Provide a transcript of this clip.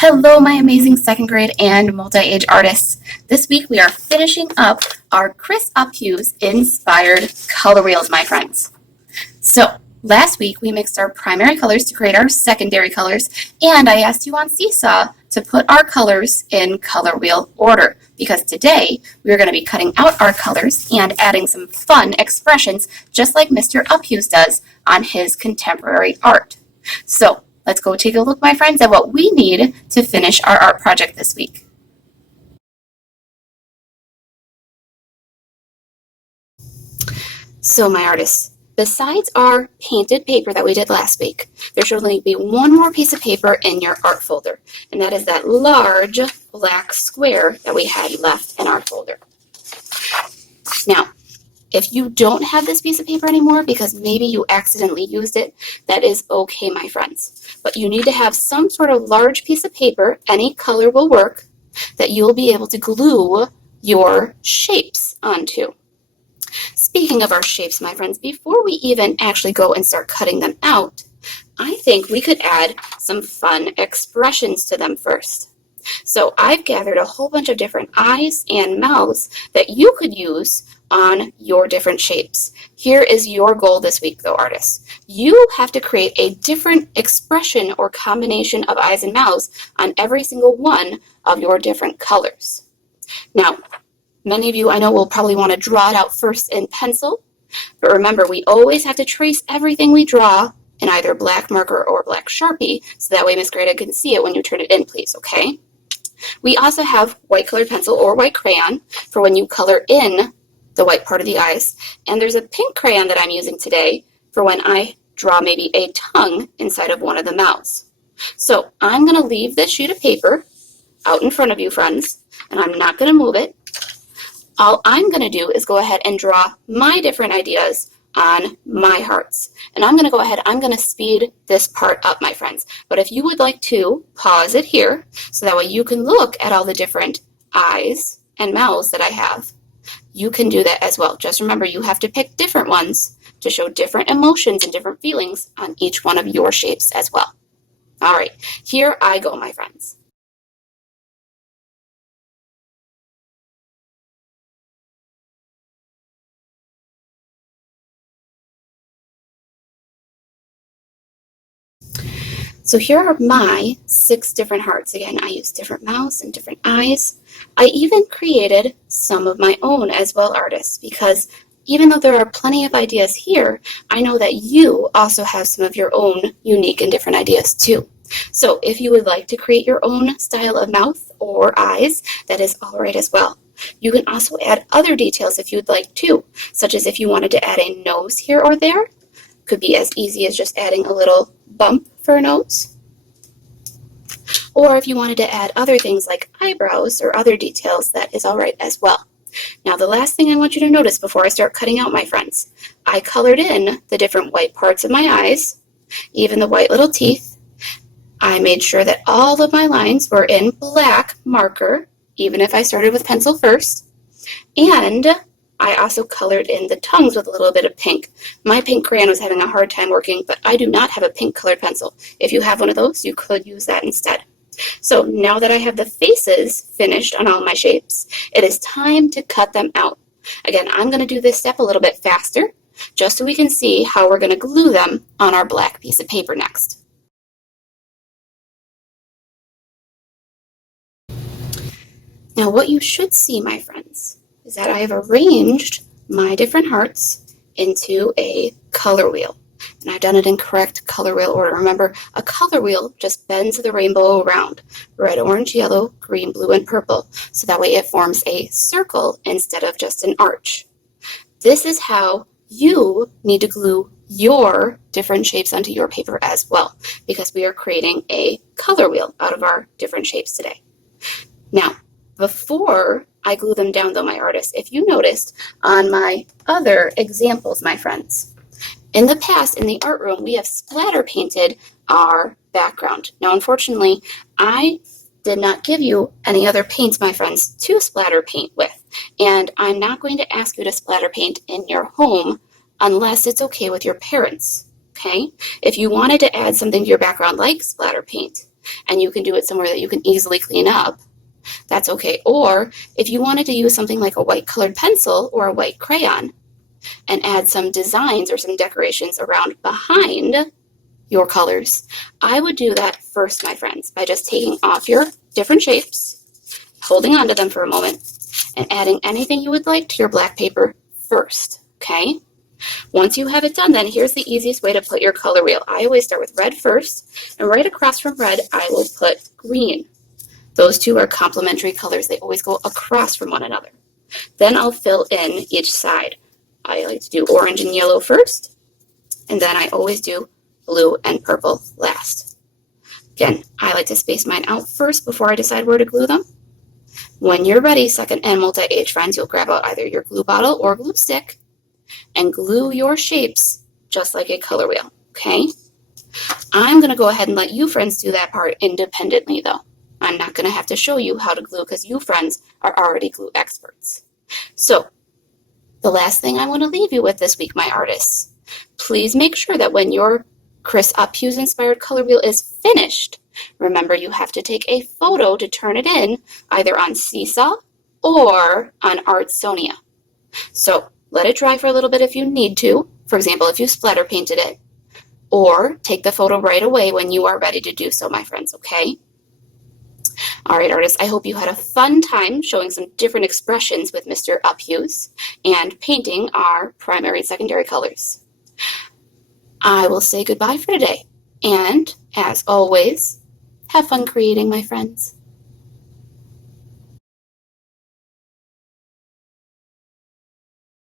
Hello, my amazing second grade and multi-age artists. This week we are finishing up our Chris Uphues inspired color wheels, my friends. So last week we mixed our primary colors to create our secondary colors, and I asked you on Seesaw to put our colors in color wheel order, because today we are going to be cutting out our colors and adding some fun expressions just like Mr. Uphues does on his contemporary art. So let's go take a look, my friends, at what we need to finish our art project this week. So my artists, besides our painted paper that we did last week, there should only be one more piece of paper in your art folder, and that is that large black square that we had left in our folder. Now, if you don't have this piece of paper anymore because maybe you accidentally used it, that is okay, my friends. But you need to have some sort of large piece of paper, any color will work, that you'll be able to glue your shapes onto. Speaking of our shapes, my friends, before we even actually go and start cutting them out, I think we could add some fun expressions to them first. So I've gathered a whole bunch of different eyes and mouths that you could use on your different shapes. Here is your goal this week, though, artists. You have to create a different expression or combination of eyes and mouths on every single one of your different colors. Now, many of you I know will probably want to draw it out first in pencil, but remember, we always have to trace everything we draw in either black marker or black Sharpie, so that way Miss Greta can see it when you turn it in, please, okay? We also have white colored pencil or white crayon for when you color in the white part of the eyes, and there's a pink crayon that I'm using today for when I draw maybe a tongue inside of one of the mouths. So I'm going to leave this sheet of paper out in front of you, friends, and I'm not going to move it. All I'm going to do is go ahead and draw my different ideas on my hearts. And I'm going to go ahead, I'm going to speed this part up, my friends. But if you would like to, pause it here, so that way you can look at all the different eyes and mouths that I have. You can do that as well. Just remember, you have to pick different ones to show different emotions and different feelings on each one of your shapes as well. All right, here I go, my friends. So here are my 6 different hearts. Again, I use different mouths and different eyes. I even created some of my own as well, artists, because even though there are plenty of ideas here, I know that you also have some of your own unique and different ideas too. So if you would like to create your own style of mouth or eyes, that is all right as well. You can also add other details if you'd like to, such as if you wanted to add a nose here or there. Could be as easy as just adding a little bump for a nose. Or if you wanted to add other things like eyebrows or other details, that is all right as well. Now, the last thing I want you to notice before I start cutting out, my friends, I colored in the different white parts of my eyes, even the white little teeth. I made sure that all of my lines were in black marker, even if I started with pencil first. And I also colored in the tongues with a little bit of pink. My pink crayon was having a hard time working, but I do not have a pink colored pencil. If you have one of those, you could use that instead. So now that I have the faces finished on all my shapes, it is time to cut them out. Again, I'm going to do this step a little bit faster, just so we can see how we're going to glue them on our black piece of paper next. Now what you should see, my friends, is that I have arranged my different hearts into a color wheel. And I've done it in correct color wheel order. Remember, a color wheel just bends the rainbow around. Red, orange, yellow, green, blue, and purple. So that way it forms a circle instead of just an arch. This is how you need to glue your different shapes onto your paper as well, because we are creating a color wheel out of our different shapes today. Now, before I glue them down, though, my artists, if you noticed on my other examples, my friends, in the past, in the art room, we have splatter painted our background. Now, unfortunately, I did not give you any other paints, my friends, to splatter paint with. And I'm not going to ask you to splatter paint in your home unless it's okay with your parents, okay? If you wanted to add something to your background like splatter paint, and you can do it somewhere that you can easily clean up, that's okay. Or if you wanted to use something like a white colored pencil or a white crayon and add some designs or some decorations around behind your colors, I would do that first, my friends, by just taking off your different shapes, holding onto them for a moment, and adding anything you would like to your black paper first, okay? Once you have it done, then here's the easiest way to put your color wheel. I always start with red first, and right across from red, I will put green. Those two are complementary colors. They always go across from one another. Then I'll fill in each side. I like to do orange and yellow first, and then I always do blue and purple last. Again, I like to space mine out first before I decide where to glue them. When you're ready, second and multi-age friends, you'll grab out either your glue bottle or glue stick and glue your shapes just like a color wheel, okay? I'm going to go ahead and let you friends do that part independently, though. I'm not going to have to show you how to glue because you friends are already glue experts. So, the last thing I want to leave you with this week, my artists, please make sure that when your Chris Uphughes inspired color wheel is finished, remember you have to take a photo to turn it in, either on Seesaw or on Artsonia. So, let it dry for a little bit if you need to, for example, if you splatter painted it, or take the photo right away when you are ready to do so, my friends, okay? All right, artists, I hope you had a fun time showing some different expressions with Mr. Uphughes and painting our primary and secondary colors. I will say goodbye for today, and as always, have fun creating, my friends.